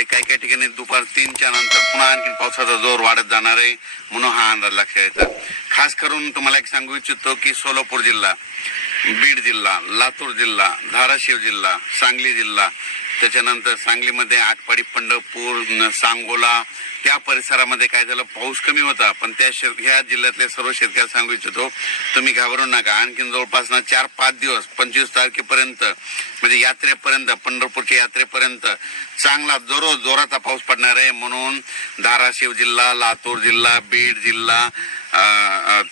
जिल्ह्यामध्ये काही काही ठिकाणी दुपार 3च्या नंतर पुन्हा आणखी पावसाचा जोर वाढत जाणार आहे म्हणून हा अंदाज लक्षात यायचा. खास करून तुम्हाला एक सांगू इच्छितो की सोलापूर जिल्हा, बीड जिल्हा, लातूर जिल्हा, धाराशिव जिल्हा, सांगली जिल्हा, त्याच्यानंतर सांगलीमध्ये आटपाडी, पंढरपूर, सांगोला त्या परिसरामध्ये काय झालं, पाऊस कमी होता. पण ह्या जिल्ह्यातले सर्व शेतकरी सांगू इच्छितो तुम्ही घाबरू नका. आणखीन जवळपास 4-5 दिवस 25 तारखेपर्यंत म्हणजे यात्रेपर्यंत, पंढरपूरच्या यात्रेपर्यंत चांगला जोराचा पाऊस पडणार आहे. म्हणून धाराशिव जिल्हा, लातूर जिल्हा, बीड जिल्हा,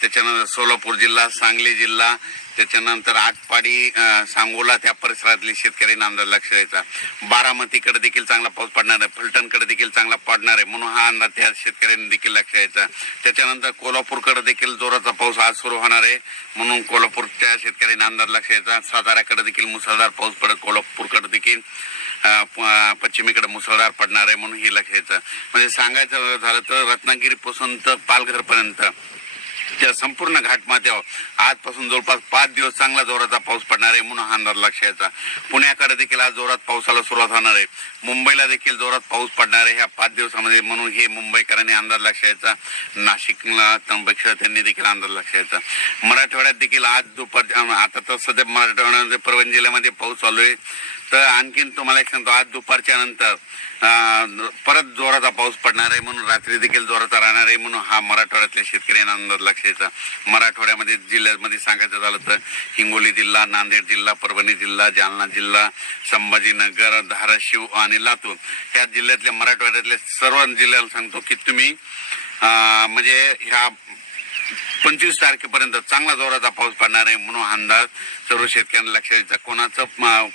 त्याच्यानंतर सोलापूर जिल्हा, सांगली जिल्हा, त्याच्यानंतर आटपाडी, सांगोला त्या परिसरातले शेतकऱ्यांना अंदाज लक्ष द्यायचा. बारामतीकडे देखील चांगला पाऊस पडणार आहे, फलटणकडे देखील चांगला पडणार आहे म्हणून हा अंदाज त्या शेतकऱ्यांनी देखील लक्ष द्यायचा. त्याच्यानंतर कोल्हापूरकडे देखील जोराचा पाऊस आज सुरू होणार आहे म्हणून कोल्हापूरच्या शेतकऱ्यांना अंदाज लक्ष द्यायचा. साताऱ्याकडे देखील मुसळधार पाऊस पडत, कोल्हापूरकडे देखील पश्चिमेकडे मुसळधार पडणार आहे म्हणून हे लक्ष द्यायचं. म्हणजे सांगायचं झालं तर रत्नागिरीपासून तर पालघरपर्यंत त्या संपूर्ण घाटमाथ्यावर आजपासून जवळपास 5 दिवस चांगला जोराचा पाऊस पडणार आहे म्हणून हा अंदाज लक्ष द्यायचा. पुण्याकडे देखील आज जोरात पावसाला सुरुवात होणार आहे. मुंबईला देखील जोरात पाऊस पडणार आहे ह्या 5 दिवसामध्ये म्हणून हे मुंबईकरांनी अंदाज लक्ष द्यायचा. नाशिकला, त्र्यंबकेश्वर त्यांनी देखील अंदाज लक्ष द्यायचा. मराठवाड्यात देखील आज दुपार, आता तर सध्या मराठवाड्यामध्ये परभणी जिल्ह्यामध्ये पाऊस चालू आहे. तर आणखीन तुम्हाला एक सांगतो, आज दुपारच्या नंतर परत जोराचा पाऊस पडणार आहे म्हणून रात्री देखील जोराचा राहणार आहे म्हणून हा मराठवाड्यातल्या शेतकऱ्यांना अंदाज लक्ष द्यायचा. मराठवाड्यामध्ये जिल्ह्यामध्ये सांगायचं झालं तर हिंगोली जिल्हा, नांदेड जिल्हा, परभणी जिल्हा, जालना जिल्हा, संभाजीनगर, धाराशिव आणि लातूर ह्या जिल्ह्यातल्या मराठवाड्यातल्या सर्व जिल्ह्याला सांगतो की तुम्ही म्हणजे ह्या 25 तारखेपर्यंत चांगला जोराचा पाऊस पडणार आहे म्हणून अंदाज सर्व शेतकऱ्यांना लक्ष द्यायचा.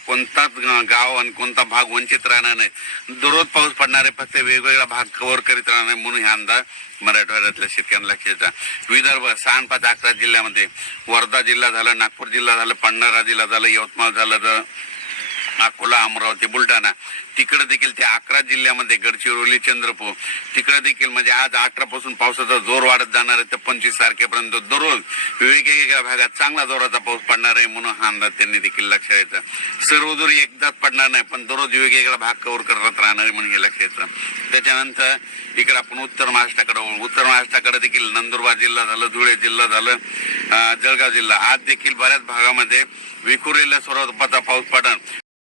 कोणताच गाव आणि कोणता भाग वंचित राहणार नाही. दररोज पाऊस पडणार आहे, फक्त वेगवेगळा भाग कव्हर करीत राहणार नाही म्हणून हा अंदाज मराठवाड्यातल्या शेतकऱ्यांना लक्ष द्यायचा. विदर्भ 6, 5, 11 जिल्ह्यामध्ये वर्धा जिल्हा झाला, नागपूर जिल्हा झाला, भंडारा जिल्हा झाला, यवतमाळ झालं, अकोला, अमरावती, बुलढाणा तिकडे देखील त्या 11 जिल्ह्यामध्ये गडचिरोली, चंद्रपूर तिकडे देखील म्हणजे आज 18 पासून पावसाचा जोर वाढत जाणार आहे तर 25 तारखेपर्यंत दररोज वेगवेगळ्या भागात चांगला जोराचा पाऊस पडणार आहे म्हणून हा अंदाज त्यांनी देखील लक्ष द्यायचा. सर्व जोर एकदाच पडणार नाही पण दररोज वेगवेगळा भाग कव्हर करत राहणार आहे म्हणून हे लक्ष द्यायचं. त्याच्यानंतर इकडे आपण उत्तर महाराष्ट्राकडे देखील नंदुरबार जिल्हा झालं, धुळे जिल्हा झालं, जळगाव जिल्हा आज देखील बऱ्याच भागामध्ये विखुरलेल्या स्वरूपाचा पाऊस पडणार.